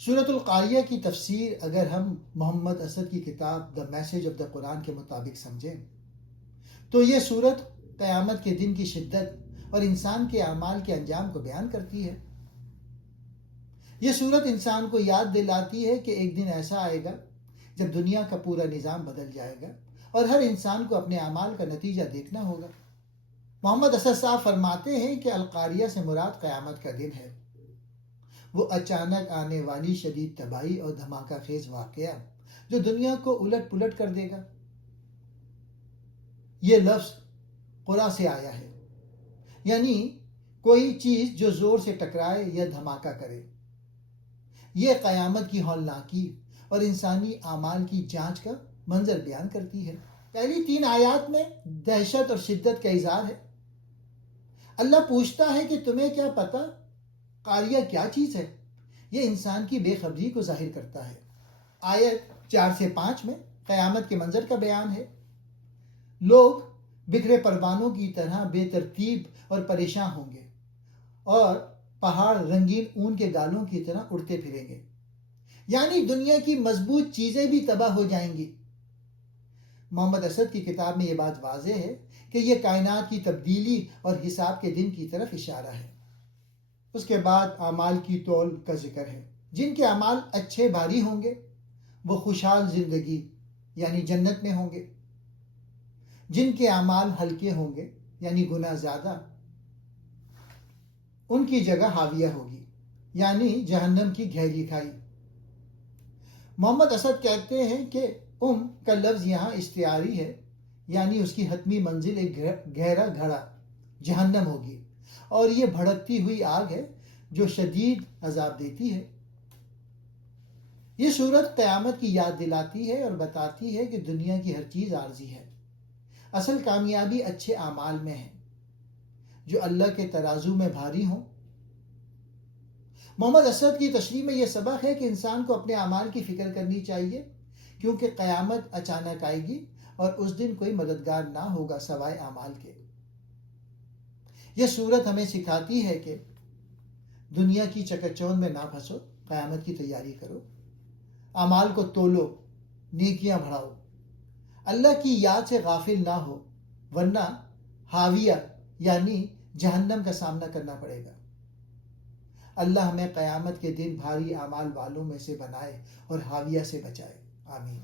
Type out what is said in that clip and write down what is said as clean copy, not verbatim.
سورۃ القاریہ کی تفسیر اگر ہم محمد اسد کی کتاب دا میسج آف دا قرآن کے مطابق سمجھیں تو یہ سورت قیامت کے دن کی شدت اور انسان کے اعمال کے انجام کو بیان کرتی ہے۔ یہ سورت انسان کو یاد دلاتی ہے کہ ایک دن ایسا آئے گا جب دنیا کا پورا نظام بدل جائے گا اور ہر انسان کو اپنے اعمال کا نتیجہ دیکھنا ہوگا۔ محمد اسد صاحب فرماتے ہیں کہ القاریہ سے مراد قیامت کا دن ہے، وہ اچانک آنے والی شدید تباہی اور دھماکہ خیز واقعہ جو دنیا کو الٹ پلٹ کر دے گا۔ یہ لفظ قرا سے آیا ہے، یعنی کوئی چیز جو زور سے ٹکرائے یا دھماکہ کرے۔ یہ قیامت کی ہولناکی اور انسانی اعمال کی جانچ کا منظر بیان کرتی ہے۔ پہلی 3 آیات میں دہشت اور شدت کا اظہار ہے۔ اللہ پوچھتا ہے کہ تمہیں کیا پتہ قاریہ کیا چیز ہے؟ یہ انسان کی بے خبری کو ظاہر کرتا ہے۔ آیت 4 سے 5 میں قیامت کے منظر کا بیان ہے۔ لوگ بکھرے پروانوں کی طرح بے ترتیب اور پریشان ہوں گے اور پہاڑ رنگین اون کے گالوں کی طرح اڑتے پھریں گے، یعنی دنیا کی مضبوط چیزیں بھی تباہ ہو جائیں گی۔ محمد اسد کی کتاب میں یہ بات واضح ہے کہ یہ کائنات کی تبدیلی اور حساب کے دن کی طرف اشارہ ہے۔ اس کے بعد اعمال کی طول کا ذکر ہے۔ جن کے اعمال اچھے بھاری ہوں گے وہ خوشحال زندگی یعنی جنت میں ہوں گے، جن کے اعمال ہلکے ہوں گے یعنی گناہ زیادہ، ان کی جگہ حاویہ ہوگی یعنی جہنم کی گہری کھائی۔ محمد اسد کہتے ہیں کہ کا لفظ یہاں استعاری ہے، یعنی اس کی حتمی منزل ایک گہرا گھڑا جہنم ہوگی، اور یہ بھڑکتی ہوئی آگ ہے جو شدید عذاب دیتی ہے۔ یہ صورت قیامت کی یاد دلاتی ہے اور بتاتی ہے کہ دنیا کی ہر چیز عارضی ہے، اصل کامیابی اچھے اعمال میں ہے جو اللہ کے ترازو میں بھاری ہوں۔ محمد اسد کی تشریح میں یہ سبق ہے کہ انسان کو اپنے اعمال کی فکر کرنی چاہیے، کیونکہ قیامت اچانک آئے گی اور اس دن کوئی مددگار نہ ہوگا سوائے اعمال کے۔ یہ صورت ہمیں سکھاتی ہے کہ دنیا کی چکچون میں نہ پھنسو، قیامت کی تیاری کرو، اعمال کو تولو، نیکیاں بڑھاؤ، اللہ کی یاد سے غافل نہ ہو، ورنہ حاویہ یعنی جہنم کا سامنا کرنا پڑے گا۔ اللہ ہمیں قیامت کے دن بھاری اعمال والوں میں سے بنائے اور حاویہ سے بچائے، آمین۔